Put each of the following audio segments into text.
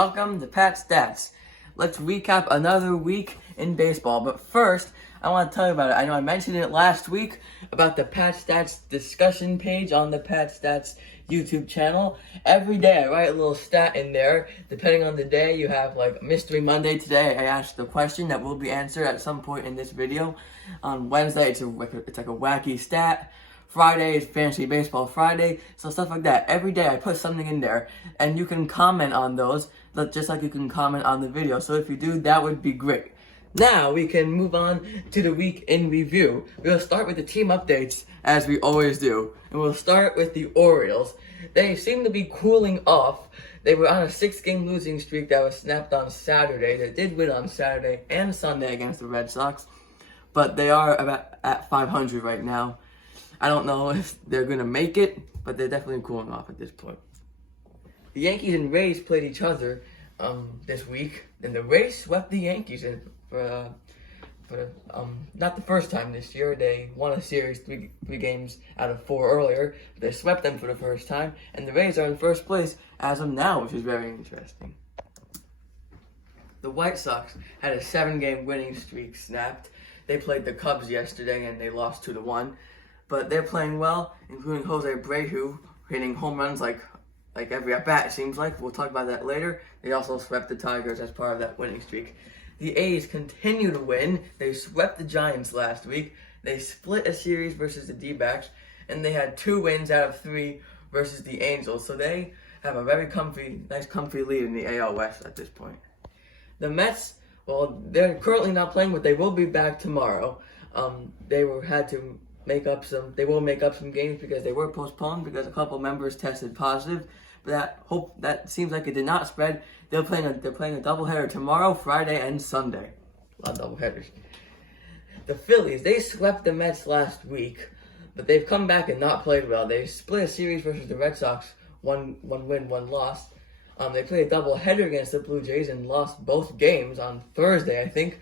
Welcome to Pat Stats. Let's recap another week in baseball. But first, I want to tell you about it. I know I mentioned it last week about the Pat Stats discussion page on the Pat Stats YouTube channel. Every day I write a little stat in there. Depending on the day, you have like Mystery Monday today. I asked the question that will be answered at some point in this video. On Wednesday, it's like a wacky stat. Friday is Fantasy Baseball Friday, so stuff like that. Every day I put something in there, and you can comment on those, just like you can comment on the video. So if you do, that would be great. Now we can move on to the week in review. We'll start with the team updates, as we always do. And we'll start with the Orioles. They seem to be cooling off. They were on a 6-game losing streak that was snapped on Saturday. They did win on Saturday and Sunday against the Red Sox, but they are about at 500 right now. I don't know if they're going to make it, but they're definitely cooling off at this point. The Yankees and Rays played each other this week, and the Rays swept the Yankees for not the first time this year. They won a series three games out of 4 earlier, but they swept them for the first time, and the Rays are in first place as of now, which is very interesting. The White Sox had a 7-game winning streak snapped. They played the Cubs yesterday, and they lost 2-1. But they're playing well, including Jose Abreu, hitting home runs like every at-bat, it seems like. We'll talk about that later. They also swept the Tigers as part of that winning streak. The A's continue to win. They swept the Giants last week. They split a series versus the D-backs, and they had 2 wins out of 3 versus the Angels. So they have a very nice comfy lead in the AL West at this point. The Mets, well, they're currently not playing, but they will be back tomorrow. They will make up some games because they were postponed because a couple members tested positive. But that seems like it did not spread. They're playing a doubleheader tomorrow, Friday, and Sunday. A lot of doubleheaders. The Phillies, they swept the Mets last week, but they've come back and not played well. They split a series versus the Red Sox, one win, 1 loss. They played a doubleheader against the Blue Jays and lost both games on Thursday, I think.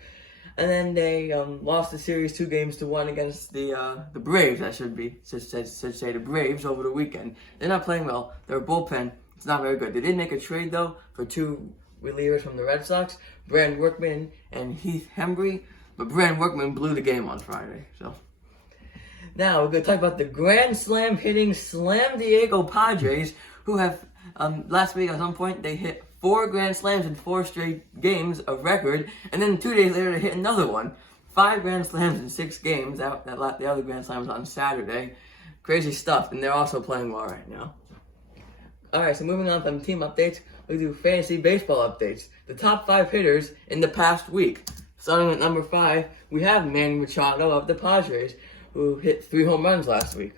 And then they lost the series 2-1 against the Braves. I should say the Braves over the weekend. They're not playing well. Their bullpen, it's not very good. They did make a trade though for 2 relievers from the Red Sox, Brandon Workman and Heath Hembree. But Brandon Workman blew the game on Friday. So now we're going to talk about the Grand Slam hitting SLAM Diego Padres, who have last week at some point they hit 4 Grand Slams in 4 straight games, a record, and then 2 days later they hit another one. 5 Grand Slams in 6 games. The other Grand Slam was on Saturday. Crazy stuff, and they're also playing well right now. Alright, so moving on from team updates, we do fantasy baseball updates. The top 5 hitters in the past week. Starting at number 5, we have Manny Machado of the Padres, who hit 3 home runs last week.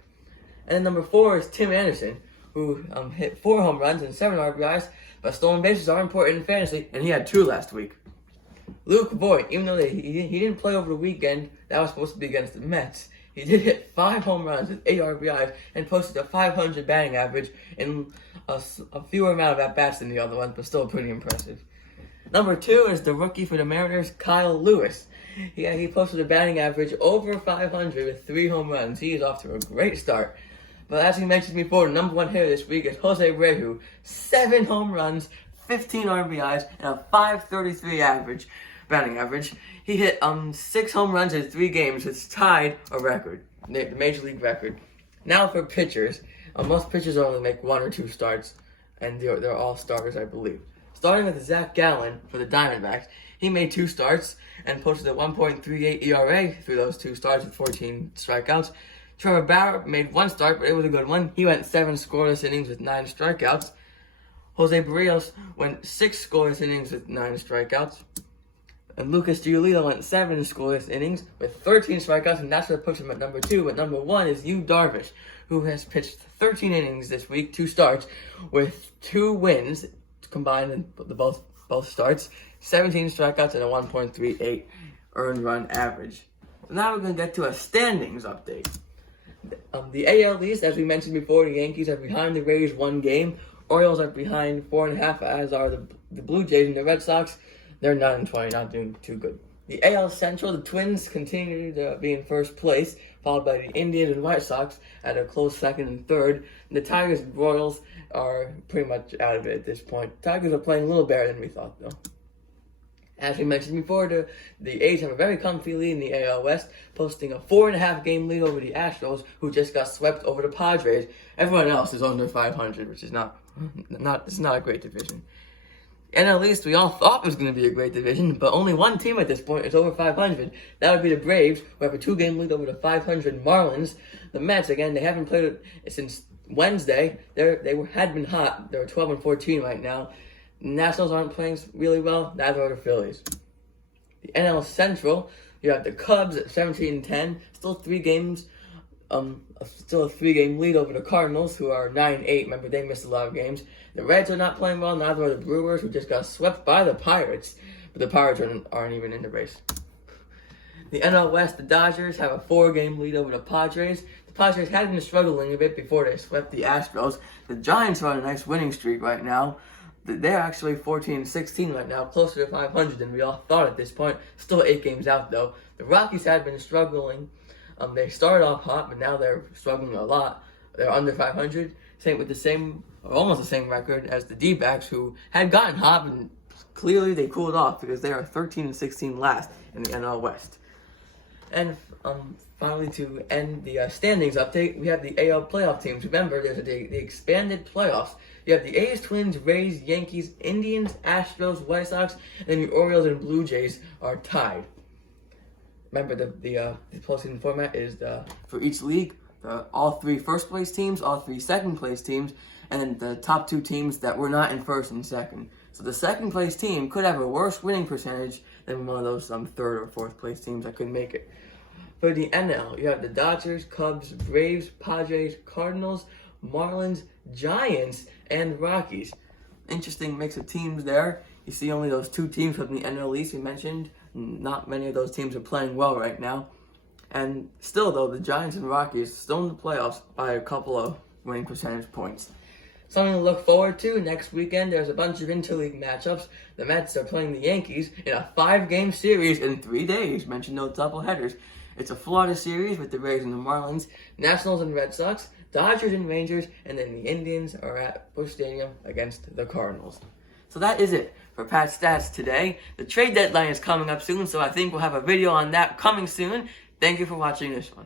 And then number 4 is Tim Anderson, who hit 4 home runs and 7 RBIs, but stolen bases are important in fantasy, and he had 2 last week. Luke Voigt, even though he didn't play over the weekend, that was supposed to be against the Mets, he did hit 5 home runs with 8 RBIs and posted a .500 batting average in a fewer amount of at-bats than the other ones, but still pretty impressive. Number 2 is the rookie for the Mariners, Kyle Lewis. He posted a batting average over 500 with 3 home runs. He is off to a great start. But as he mentioned before, the number 1 hitter this week is Jose Abreu. 7 home runs, 15 RBIs, and a .533 batting average. He hit 6 home runs in 3 games, which tied a record, the Major League record. Now for pitchers. Most pitchers only make 1 or 2 starts, and they're all starters, I believe. Starting with Zach Gallen for the Diamondbacks, he made 2 starts and posted a 1.38 ERA through those 2 starts with 14 strikeouts. Trevor Bauer made 1 start, but it was a good one. He went 7 scoreless innings with 9 strikeouts. Jose Barrios went 6 scoreless innings with 9 strikeouts. And Lucas Giolito went 7 scoreless innings with 13 strikeouts, and that's what puts him at number 2. But number 1 is Yu Darvish, who has pitched 13 innings this week, 2 starts, with 2 wins combined in both starts, 17 strikeouts, and a 1.38 earned run average. So now we're going to get to a standings update. The AL East, as we mentioned before, the Yankees are behind the Rays 1 game. Orioles are behind 4.5, as are the Blue Jays and the Red Sox. They're 9-20, not doing too good. The AL Central, the Twins continue to be in first place, followed by the Indians and White Sox at a close second and third. The Tigers and Royals are pretty much out of it at this point. Tigers are playing a little better than we thought, though. As we mentioned before, the A's have a very comfy lead in the AL West, posting a 4.5 game lead over the Astros, who just got swept over the Padres. Everyone else is under 500, which is not a great division. NL East, we all thought was going to be a great division, but only one team at this point is over 500. That would be the Braves, who have a 2-game lead over the 500 Marlins. The Mets, again, they haven't played since Wednesday. They had been hot. They're 12-14 right now. The Nationals aren't playing really well. Neither are the Phillies. The NL Central, you have the Cubs at 17-10, still 3 games. Still a 3-game lead over the Cardinals, who are 9-8. Remember, they missed a lot of games. The Reds are not playing well, neither are the Brewers, who just got swept by the Pirates. But the Pirates aren't even in the race. The NL West, the Dodgers have a 4-game lead over the Padres. The Padres had been struggling a bit before they swept the Astros. The Giants are on a nice winning streak right now. They're actually 14-16 right now, closer to 500 than we all thought at this point. Still 8 games out, though. The Rockies had been struggling. They started off hot, but now they're struggling a lot. They're under 500, almost the same record as the D-backs, who had gotten hot, and clearly they cooled off because they are 13-16 last in the NL West. And finally, to end the standings update, we have the AL playoff teams. Remember, there's the expanded playoffs. You have the A's, Twins, Rays, Yankees, Indians, Astros, White Sox, and then the Orioles and Blue Jays are tied. Remember, the postseason format is for each league, all 3 first-place teams, all 3 second-place teams, and then the top 2 teams that were not in first and second. So the second-place team could have a worse winning percentage than one of those third or fourth-place teams that couldn't make it. For the NL, you have the Dodgers, Cubs, Braves, Padres, Cardinals, Marlins, Giants, and Rockies. Interesting mix of teams there. You see only those 2 teams from the NL East we mentioned. Not many of those teams are playing well right now. And still, though, the Giants and Rockies still in the playoffs by a couple of winning percentage points. Something to look forward to next weekend. There's a bunch of interleague matchups. The Mets are playing the Yankees in a 5-game series in 3 days. Mentioned no doubleheaders. It's a Florida series with the Rays and the Marlins, Nationals and Red Sox, Dodgers and Rangers, and then the Indians are at Busch Stadium against the Cardinals. So that is it for Pat Stats today. The trade deadline is coming up soon, so I think we'll have a video on that coming soon. Thank you for watching this one.